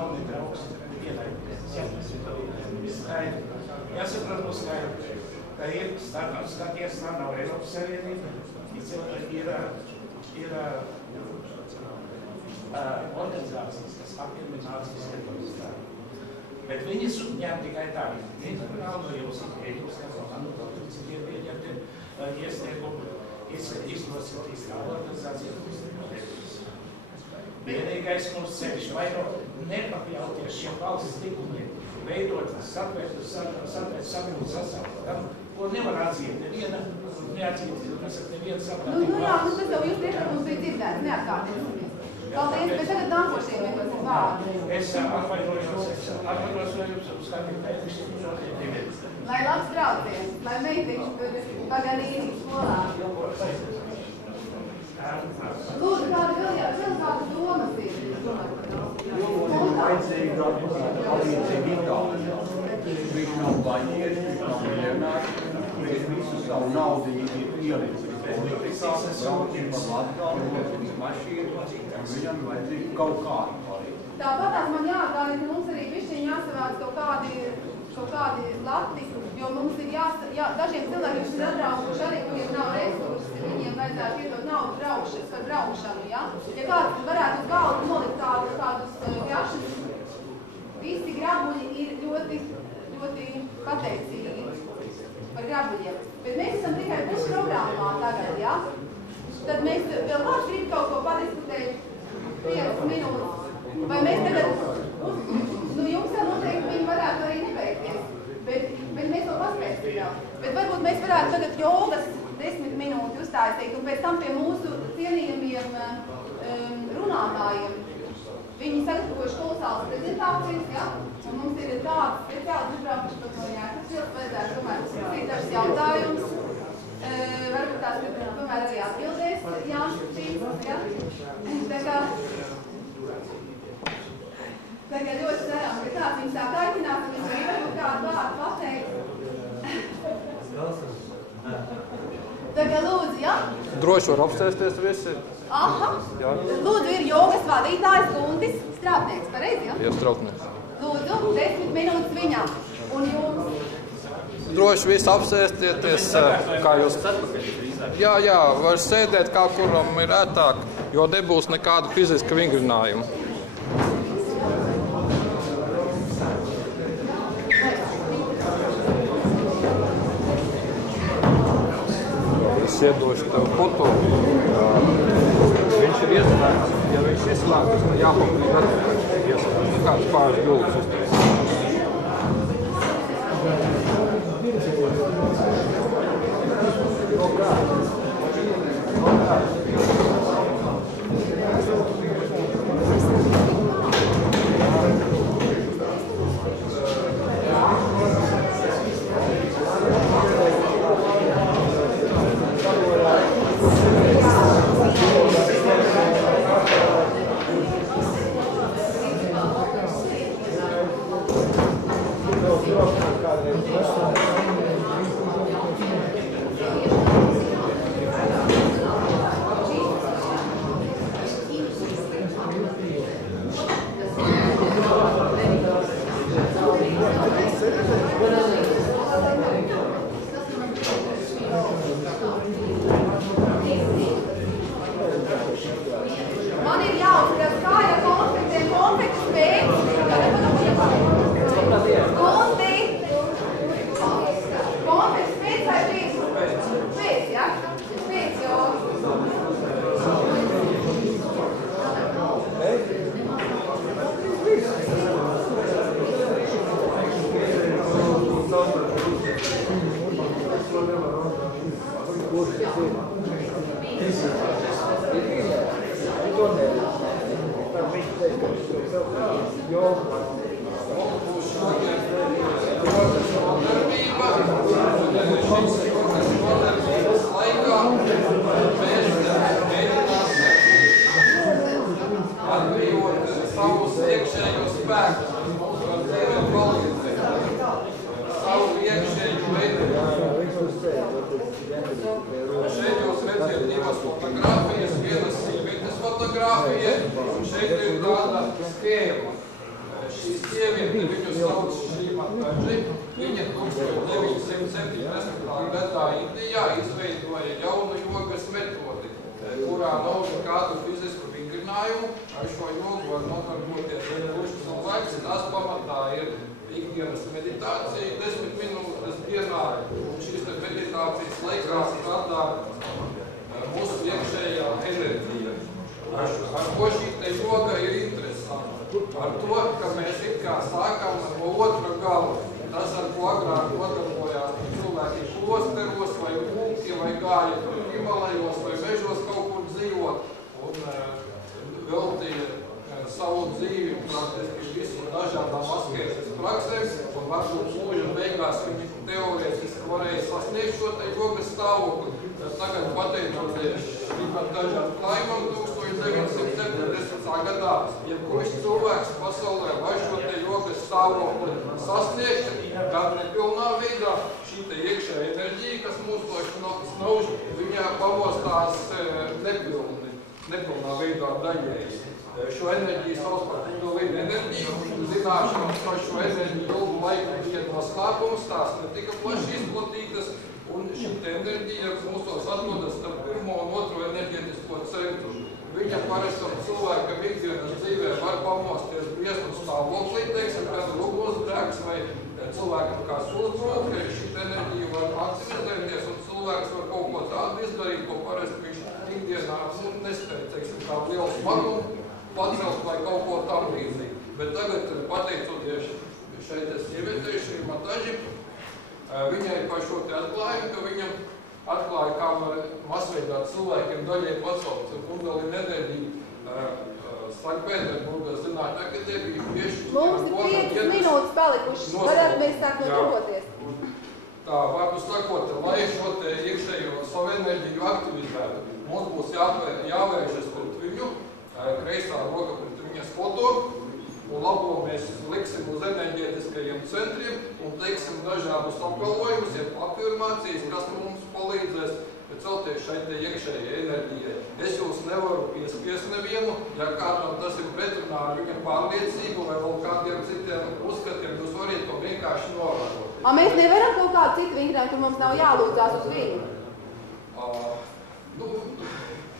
nav netrauks vienai skaidri. Jāsaprot no skaidri. Tā ir skaties, tā nav Eiropas Savienība, ir organizācijas, kas apvieno nācijas iedarbības. Bet viņas ņem tikai tā, no jūs citiem pieņemtiem iesniegumu iznositīs tā organizācija. Vienīgais mums ceļš vai nepakļauties šiem valsts likumiem, veidot satvērt sasaukt tam, ko nevar atzīt neviena, neatzīt neviena saprāt. Nu jā, tas jau jūs priekšlikums bija dzirdēts, neatkārtīsimies. Paldies, bet tagad nākošiem vienos vārdi. Es atvainojos, vai jums skatīt pēc Lai labs brauciens, lai meitiņš Paganīni skolā. Lūdzu, kāda vēl kāda domas ir? Vajadzīga palīdzība Itālijā. Viņš nav baņieris, viņš nav miljonārs, viņš visu savu naudu ir ielicis. Braucīja par Latgali, viņš mašīnu, un viņam vajadzīga kaut kāda palīdzība. Tāpatās man jāatgādina, mums arī bišķiņ jāsavāc kaut kādi lati, jo mums ir dažiem cilvēkiem ir atbraukuši arī, kuriem nav resursi, viņiem vajadzētu iedot naudu par braukšanu, ja? Ja kāds varētu uz galdu nolikt kādus grašus, visi grabuļi ir ļoti pateicīgi par grabuļiem. Bet mēs esam tikai pusprogrammā tagad, ja? Tad mēs vēl kāds grib kaut ko padiskutēt 5 minūtes. Vai mēs tagad, nu jums jau noteikti viņi varētu arī nebeigties, bet mēs to paspēsim jau. Bet varbūt mēs varētu tagad jogas 10 minūti uztaisīt un pēc tam pie mūsu cienījamiem runātājiem. Viņi sagatavojuši kolosālas prezentācijas, ja? Un mums ir tāds speciāli uzbraukuši par to Jēkabpils, vajadzētu tomēr uzskatīt dažas jautājumus. Varbūt tās, ka tomēr arī atbildēs Jānis Čīns, ja? Tagad ļoti ceram, ka tāds viņus tā aicinās, un viņš arī varbūt kādu vārdu pateikt. Tagad lūdzu, ja? Droši var apsēsties visi. Aha. Jā. Lūdzu, ir jogas vadītājs Guntis Strāpnieks, pareizi, ja? Jā, Strāpnieks. Lūdzu, 10 minūtes viņam. Un jums? Droši visi apsēstieties, kā jūs... Jā, var sēdēt kā kuram ir ētāk, jo nebūs nekāda fiziska vingrinājuma. Es iedošu tev foto. Viņš ir ieslēgts. Ja viņš ieslēgts, tad jāpaprīt atpakaļ. Ieslēgts. Kāds pāris bildes uztaisīt. Šīs sieviete, viņu sauc Šrīma Tadži, viņa 1970. gadā Indijā izveidoja jaunu jogas metodi, kurā nav nekādu fizisku vingrinājumu. Ar šo jogu var nodarboties kurš cilvēks. Tās pamatā ir ikdienas meditācija 10 minūtes dienā. Šīs meditācijas laikā strādā mūsu iekšējā enerģija. Ar ko šī joga ir interesanta? Ar to, ka mēs it kā sākam no otra gala. Tas, ar ko agrāk nodarbojās cilvēki klosteros, vai pulki, vai gāja Himalajos, vai mežos kaut kur dzīvot, un veltīja savu dzīvi praktiski visu dažādām asketes praksēm, un varbūt mūža beigās viņi teorētiski varēja sasniegt šo te jogas stāvokli. Tagad pateicoties Šrīma Tadži atklājumam 1970. gadā, jebkurš cilvēks pasaulē var šo te jogas stāvokli sasniegt, gan nepilnā veidā. Šī te iekšā enerģija, kas mūs snauž, viņā pamostās nepilnā veidā daļēji. Šo enerģiju sauc par tūlīdu enerģiju, zināšanas par šo enerģiju ilgu laiku bija noslēpums, tās netika plaši izplatītas, un šī enerģija mūsos atrodas starp pirmo un otro enerģētisko centru. Viņa parastam cilvēkam ikdienas dzīvē var pamosties briesmu stāvoklī, teiksim, kāda ugunsgrēks vai cilvēkam kā uzbrūk, ka šī enerģija var aktivizēties, un cilvēks var kaut ko tādu izdarīt, ko parasti viņš ikdienā nespēja, teiksim, kā lielu smagumu pacelt vai kaut ko tam līdzīgi. Bet tagad, pateicoties šeit sievietei, Šrīma Tadži, viņai par šo te atklājumu, ka viņam atklāja, kā var masveidā cilvēkiem daļai pacelt kundalini enerģiju. Sanktpēterburgas Zinātņu akadēmija piešķir. Mums ir 5 minūtes palikušas, varētu mēs sākt nodarboties. Tā, vārdu sakot, lai šo te iekšējo savu enerģiju aktivizētu, mums būs jāvēršas pret viņu, kreisā roka pret viņas foto, un labo mēs liksim uz enerģētiskajiem centriem un teiksim dažādus apgalvojumus, ja afirmācijas, kas mums palīdzēs celties šai te iekšējai enerģijai. Es jūs nevaru piespiest nevienu, ja kādam tas ir pretrunā ar viņa pārliecību vai vēl kādiem citiem uzskatiem, jūs variet to vienkārši novērot. Mēs nevaram kaut kādu citu vingrinājumu, kur mums nav jālūdzās uz viņu?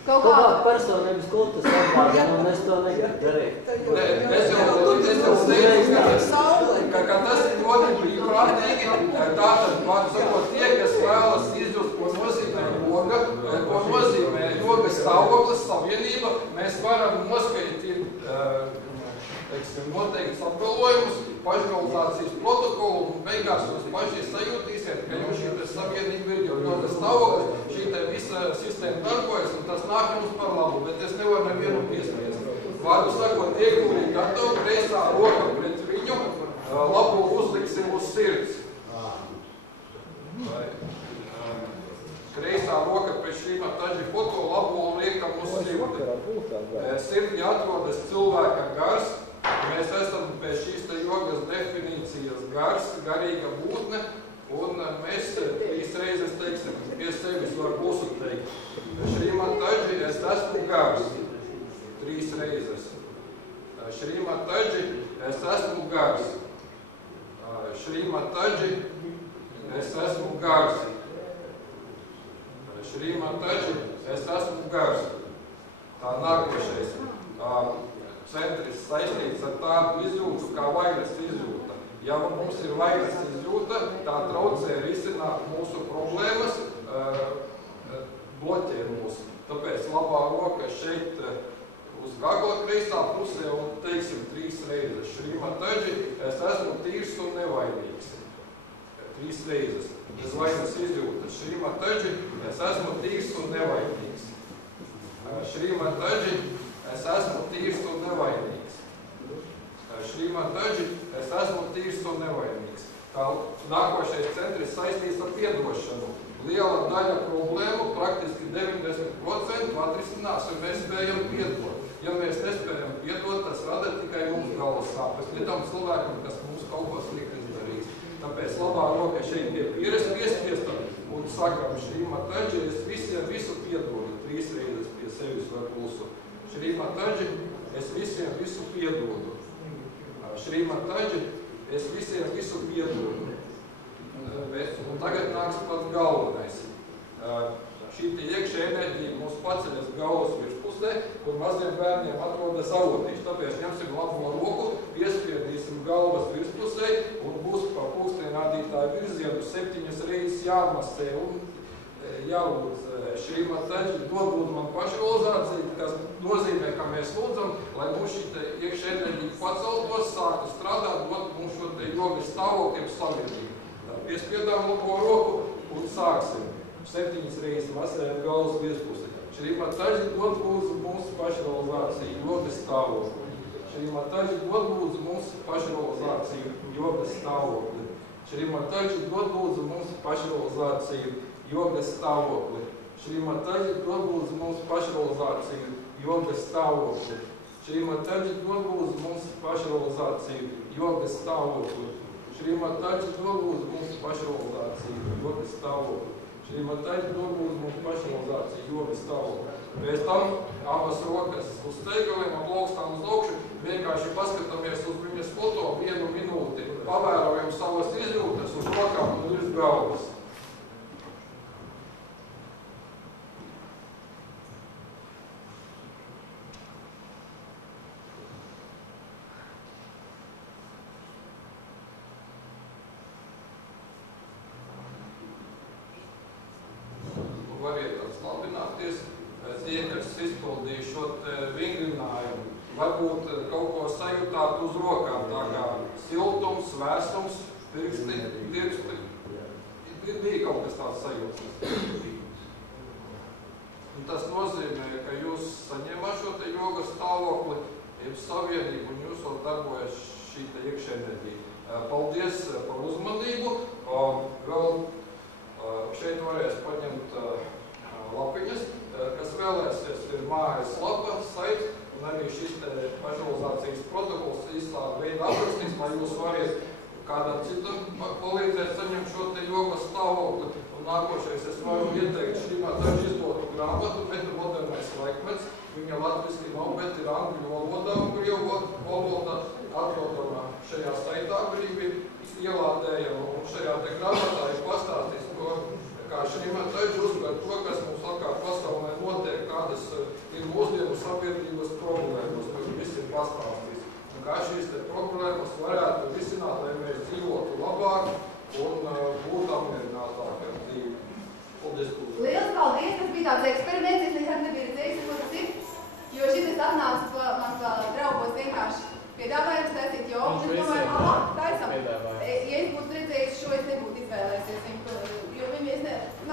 Kaut kādu personības kultas atbāzi, un es to negribu darīt. Es jau teicu, ka tas ir ļoti brīvprātīgi. Tātad, man sakot, tie, kas vēlas izjust, ko nozīmē joga, ko nozīmē jogas stāvoklis, savienība, mēs varam noskaitīt noteikts apgalvojumus, pašrealizācijas protokolu, un beigās jūs paši sajūtīsiet, ka jums šī savienība ir, jo jogas stāvoklis, šī te visa sistēma darbojas, un tas nāk jums par labu, bet es nevaru nevienu piespiest. Vārdu sakot, tie, kuri ir gatavi, kreisā roka pret viņu, labu uzliksim uz sirds. Kreisā roka pret Šrīma Tadži foto, labu liekam uz sirdi. Sirdi atrodas cilvēka gars. Mēs esam pēc šīs te jogas definīcijas gars, garīga būtne, un mēs 3 reizes teiksim, pie sevis var uzteikt. Šrīma Tadži, es esmu gars. 3 reizes. Šrīma Tadži, es esmu gars. Šrīma Tadži, es esmu gars. Šrīma Tadži, es esmu gars. Tā nākošais. Centris saistīts ar tādu izjūtu kā vainas izjūta. Ja mums ir vainas izjūta, tā traucē risināt mūsu problēmas, bloķē mūs. Tāpēc labā roka šeit uz gagla kreisā pusē un teiksim 3 reizes. Šrīma Tadži, es esmu tīrs un nevainīgs. 3 reizes. Es vainas izjūta. Šrīma Tadži, es esmu tīrs un nevainīgs. Šrīma Tadži, es esmu tīrs un nevainīgs. Šrīma Tadži, es esmu tīrs un nevainīgs. Tā nākošais centris saistīts ar piedošanu. Liela daļa problēmu, praktiski 90% atrisinās, ja mēs spējam piedot. Ja mēs nespējam piedot, tas rada tikai mums galvas sāpes, ne tam cilvēkam, kas mums kaut ko slikti izdarīs. Tāpēc labā roka šeit pie pieres piespiesta un sakam Šrīma Tadži, es visiem visu piedodu. 3 reizes pie sevis var pulsu. Šrīma Tadži, es visiem visu piedodu. Šrīmat Taģi, es visiem visu piedodu. Un tagad nāks pats galvenais. Šī iekšē enerģija mūs paceļas galvas virspusē, kur maziem bērniem atrodas avotīši. Tāpēc ņemsim labo roku, piespiedīsim galvas virspusē un būs pa pulkstienādītāju virzienu 7 reizes jāmasē un jālūdz Šrīmat Taģi dod lūdzu man pašrealizāciju, kas nozīmē, ka mēs lūdzam, lai mums šī iekšē enerģija paceltos, sāktu strādāt, dot mums šo te jogas stāvokļiem savienību. Piespiedām labo roku un sāksim. 7 reizes masējam galvas virspusē. Šrīmat Taģi dod lūdzu mums pašrealizāciju jogas stāvokli. Šrīmat Taģi dod lūdzu mums pašrealizāciju jogas stāvokli. Šrīmat Taģi dod lūdzu mums pašrealizāciju jogas stāvokli. Šrīmat Taģi dod lūdzu mums pašrealizāciju jogas stāvokli. Šrīmat Taģi dod lūdzu mums pašrealizāciju jogas stāvokli. Šrīmat Taģi dod lūdzu mums pašrealizāciju jogas stāvokli. Šrīmat Taģi dod lūdzu mums pašrealizāciju jogas stāvokli. Pēc tam abas rokas uz steigaliem, aplaukstām uz augšu, vienkārši paskatāmies uz viņas foto 1 minūti, pavērojam savas izjūtas uz rokām un virs galvas. Variet atslābināties, tie, kas izpildīja šo vingrinājumu, varbūt kaut ko sajūtāt uz rokām, tā kā siltums, vēsums, pirksti. Bija kaut kas tāds sajūtas. Un tas nozīmē, ka jūs saņemat šo te jogas stāvokli, jeb savienību, un jūs vēl darbojas šī te iekšē enerģija. Paldies par uzmanību. Vēl šeit varēs paņemt lapiņas, kas vēlēsies ir mājas lapa, saits, un arī šis pašrealizācijas protokols īstā veida aprakstīs, lai jūs variet kādam citam palīdzēt saņemt šo te jogas stāvokli. Un nākošais es varu ieteikt Šrīmat Taģi izdotu grāmatu, Metamodernais laikmets. Viņa latviski nav, bet ir angļu valodā un krievu valodā atrodama šajā saitā, brīvi ielādējama. Un šajā te grāmatā ir pastāstīs to, kā Šrīmat Taģi uzsver to, kas mums atkārt pasaulē notiek, kādas ir mūsdienu sabiedrības problēmas, kas viss ir pastāstīs. Un kā šīs te problēmas varētu risināt, lai mēs dzīvotu labāk un būtu apmierinātāk ar dzīvi. Paldies, Kūdzi! Liels paldies! Tas bija tāds eksperiments, es nekad nebiju redzējis, ko tas ir. Jo šitas atnāca man draugos vienkārši piedāvājums taisīt jogu, un es domāju, taisam. Ja es būtu redzējis šo, es nebūtu izvēlējusies viņu, jo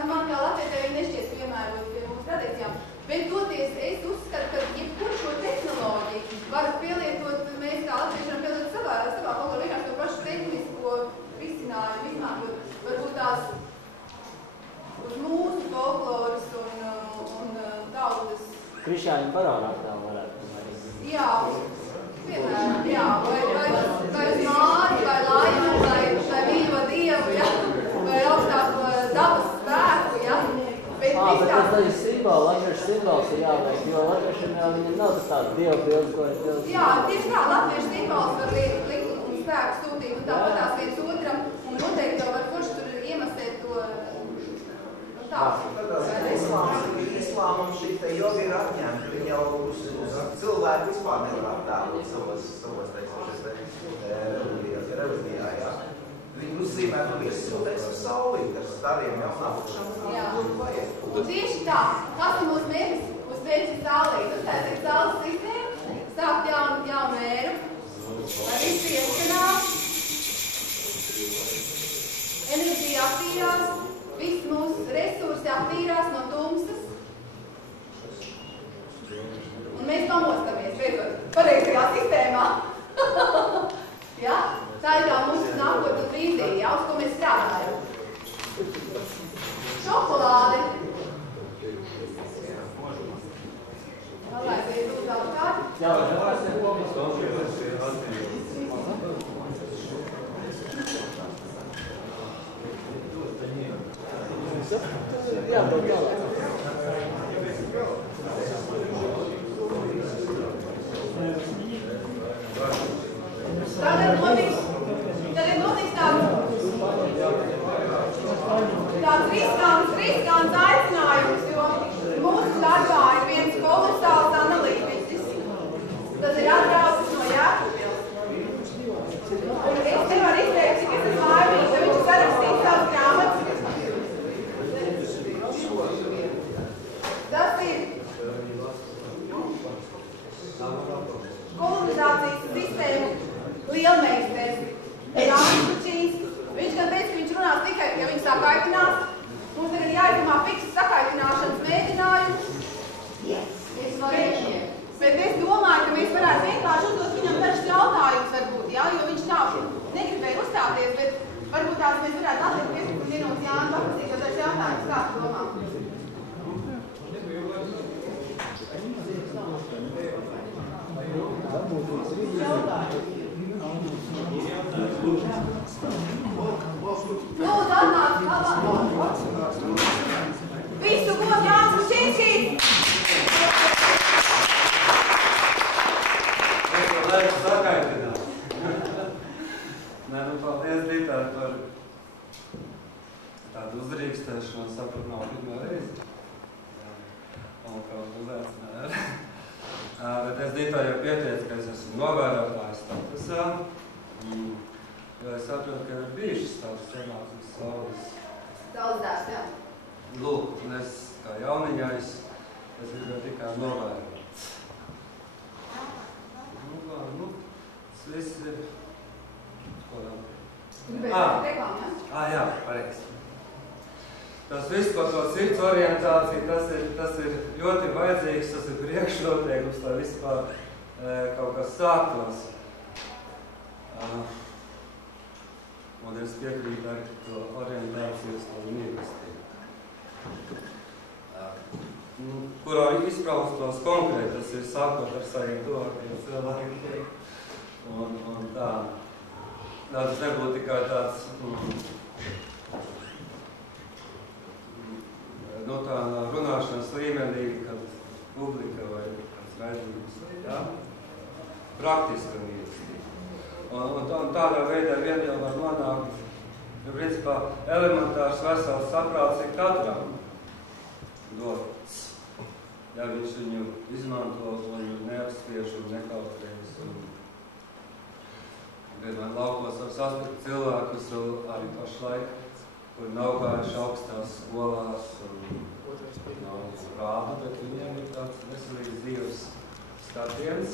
man kā latvietē viņi nešķiet piemērot pie mūsu tradīcijām. Bet toties es uzskatu, ka jebkuru šo tehnoloģiju var pielietot, mēs kā latvieši varam pielietot savā folklorā, vienkārši to pašu tehnisko risinājumu izmantot, varbūt tās uz mūsu folkloras un tautas. Krišāņu parādā varētu. Jā, piemēram, jā, vai uz māri, vai laimu, vai mīļo dievu, ja? Vai augstāko dabas spēku, ja? Bet tas ir simboli, latviešu simbols ir jāveic, jo latviešiem jau viņam nav tas tāds dievu bildes, ko ir bildes. Jā, tieši tā, latviešu simbols var likt un spēku sūtīt, un tāpat tās viens otram, un noteikti jau var kurš tur iemestēt to, tā. Islāmam šī te joga ir atņemta, viņa jau uz cilvēku vispār nevar attēlot savos reliģijā, jā. Viņi uzzīmē visu, teiksim, saulīt ar stariem jaunākšām. Jā. Un tieši tā, kas ir mūsu mērķis? Uz mērķis saulīt, uztaisīt saules sistēmu, sākt jaunu ēru, lai viss ieskanās, enerģija attīrās, viss mūsu resursi attīrās no tumsas. Un mēs pamostamies, beidzot, pareizajā sistēmā. Ja? Tā ir tā mūsu nākotnes vīzija, ja, uz ko mēs strādājam. Šokolāde. Lai bija lūdzu apkārt. Jā, Tagad lielmeisters Jānis Kučīnskis. Viņš gan teica, ka viņš runās tikai, ja viņš sakaitinās. Mums tagad jāizdomā fiksas sakaitināšanas mēģinājums. Bet es domāju, ka mēs varētu vienkārši uzdot viņam dažus jautājumus varbūt, jā, jo viņš tā negribēja uzstāties, bet varbūt tās mēs varētu atlikt 15 minūtes Jāni paprasīt, jo dažus jautājumus kā tu domā. Lūdzu, atnāc, visu godu Jānis Kučīnskis! Laiku sakaitināt. Nē, nu, paldies, Dītā, par tādu uzdrīkstēšanu, sapratu, nav pirmā reize. Un kaut uzaicināju. Bet es Dītā jau pieteicu, ka es esmu novērotājs statusā. Jo es saprotu, ka ir bijušas tādas sanāksmes saules. Saules dārs, jā. Lūk, un es kā jauniņais, es gribēju tikai novērot. Nu, tas viss ir... Ko vēl? Reklāma, jā? Jā, pareizi. Tas viss par to sirds orientāciju, tas ir ļoti vajadzīgs, tas ir priekšnoteikums, lai vispār kaut kas sāktos. Un es piekrītu ar to orientāciju uz to mīlestību. Kurā izpraustos konkrēti, tas ir sākot ar saviem tuvākajiem cilvēkiem. Un tā, tas nebūtu tikai tāds, tā runāšanas līmenī, kad publika vai kāds raidījums, jā, praktiska mīlestība. Un tādā veidā vien jau var nonākt, jo principā elementārs vesels saprāts ir katram dots. Ja viņš viņu izmanto, viņu neapspiež un nekautrējas. Vienmēr laukos var saspekt cilvēkus arī pašlaik, kuri nav gājuši augstās skolās un nav prāta, bet viņiem ir tāds veselīgs dzīves skatiens.